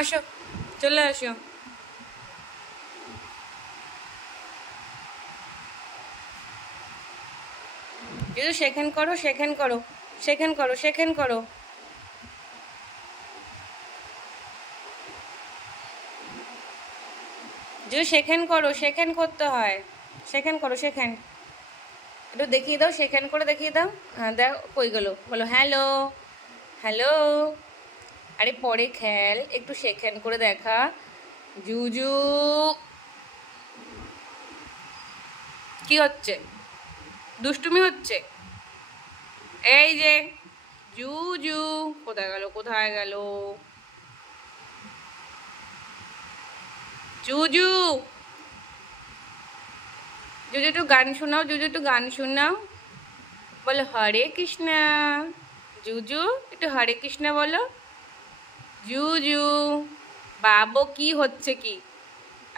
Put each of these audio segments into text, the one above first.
আসো, চলে আসো। জুজু সেখান করো, সেখান করো, সেখান করো, সেখান করো। জুজু সেখান করো, সেখান করতে হয়। সেখান করো, সেখান। একটু দেখিয়ে দাও, সেখান করে দেখিয়ে দাও। হ্যাঁ দেখ, কই গেলো, বলো হ্যালো। হ্যালো। আরে পরে খেল, একটু সেখান করে দেখা। জুজু। কি হচ্ছে? দুষ্টুমি হচ্ছে? এই যে জুজু। কোথায় গেল, কোথায় গেল? জুজু। জুজু একটু গান শোনাও, জুজু একটু গান শোনাও। বলো হরে কৃষ্ণা। জুজু একটু হরে কৃষ্ণ বলো। জুজু। বাবু কি হচ্ছে কি?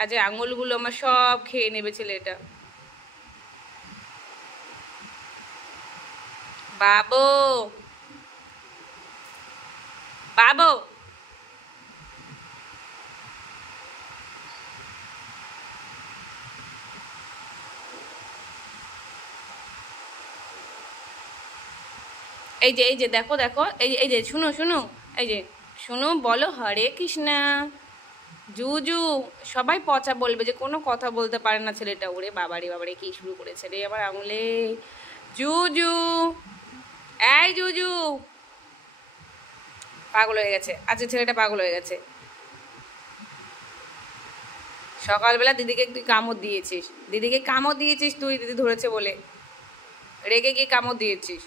আজ আঙুলগুলো আমার সব খেয়ে নেবে ছেলেটা। বাবু। বাবু। এই যে দেখো দেখো, এই যে শুনো শুনো। এই যে শুনো, বলো হরে কৃষ্ণা। জুজু। সবাই পচা বলবে যে কোনো কথা বলতে পারে না ছেলেটা। ওরে বাবারে বাবারে, কি শুরু করেছে রে আবার আঙুলে। জুজু। এই জুজু। পাগল হয়ে গেছে আজকে ছেলেটা, পাগল হয়ে গেছে। সকালবেলা দিদিকে তুই কামড় দিয়েছিস, দিদিকে কামড় দিয়েছিস তুই, দিদি ধরেছে বলে রেগে গিয়ে কামড় দিয়েছিস।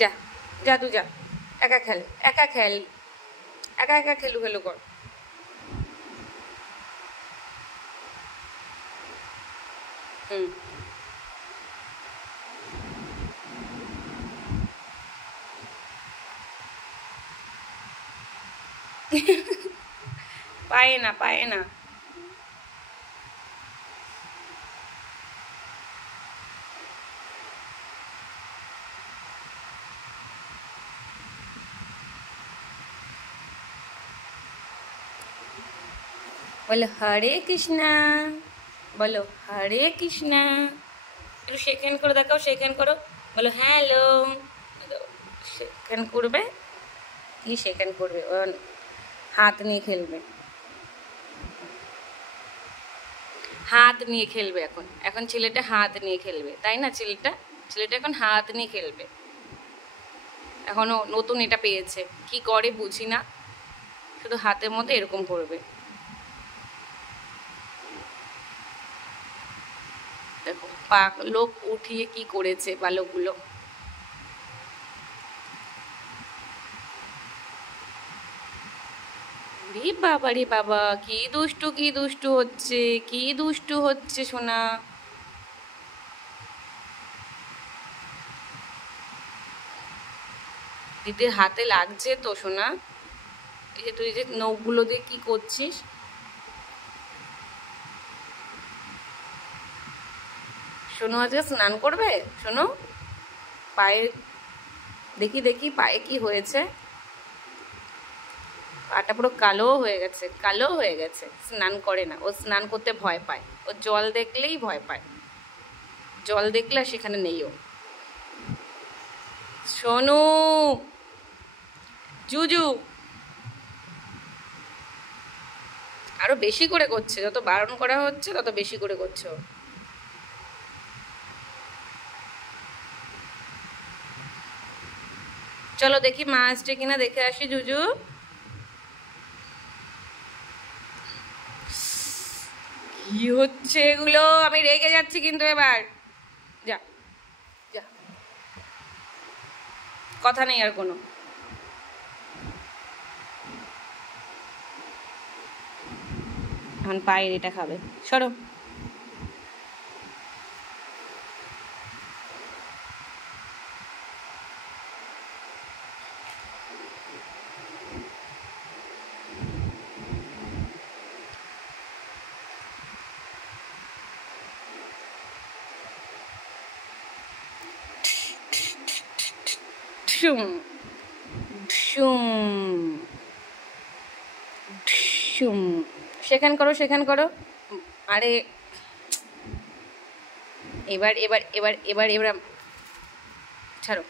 যা, যা তুই যা, একা খেল, একা খেল, একা একা খেলু খেলু কর। হুম। পায়ে না, পায়ে না। বলো হরে কৃষ্ণা। বলো হরে কৃষ্ণা। একটু সেকেন্ড করে দেখাও, সেকেন্ড করো। বলো হ্যালো। সেকেন্ড করবে। কি সেকেন্ড করবে? ও হাত নিয়ে খেলবে, হাত নিয়ে খেলবে এখন। এখন ছেলেটা হাত নিয়ে খেলবে, তাই না? ছেলেটা ছেলেটা এখন হাত নিয়ে খেলবে। এখনো নতুন এটা পেয়েছে, কি করে বুঝি না, শুধু হাতের মধ্যে এরকম করবে। দেখো পালক উঠিয়ে কি করেছে পালকগুলো। রে বাবা রে বাবা, কি দুষ্টু, কি দুষ্টু হচ্ছে, কি দুষ্টু হচ্ছে সোনা। দিদির হাতে লাগছে তো সোনা। এই যে তুই যে নখগুলো দিয়ে কি করছিস। সোনু আজকে স্নান করবে? শোনো, পায়ে দেখি দেখি পায়ে কি হয়েছে। পাটা পুরো কালো হয়ে গেছে, কালো হয়ে গেছে। স্নান করে না ও, স্নান করতে ভয় পায় ও, জল দেখলেই ভয় পায়। জল দেখলে আর সেখানে নেই ও। সোনু। জুজু। আরো বেশি করে করছে, যত বারণ করা হচ্ছে তত বেশি করে করছে ও। চলো দেখি মা আসছে কিনা, দেখে আসি জুজু। কি হচ্ছে এগুলো? আমি রেগে যাচ্ছি কিন্তু এবার। যা, যা, কথা নেই আর কোনো। এখন পায়ের এটা খাবে, সরো। ঢুম ঢুম ঢুম। সেখান করো। আরে এবার ছাড়ো।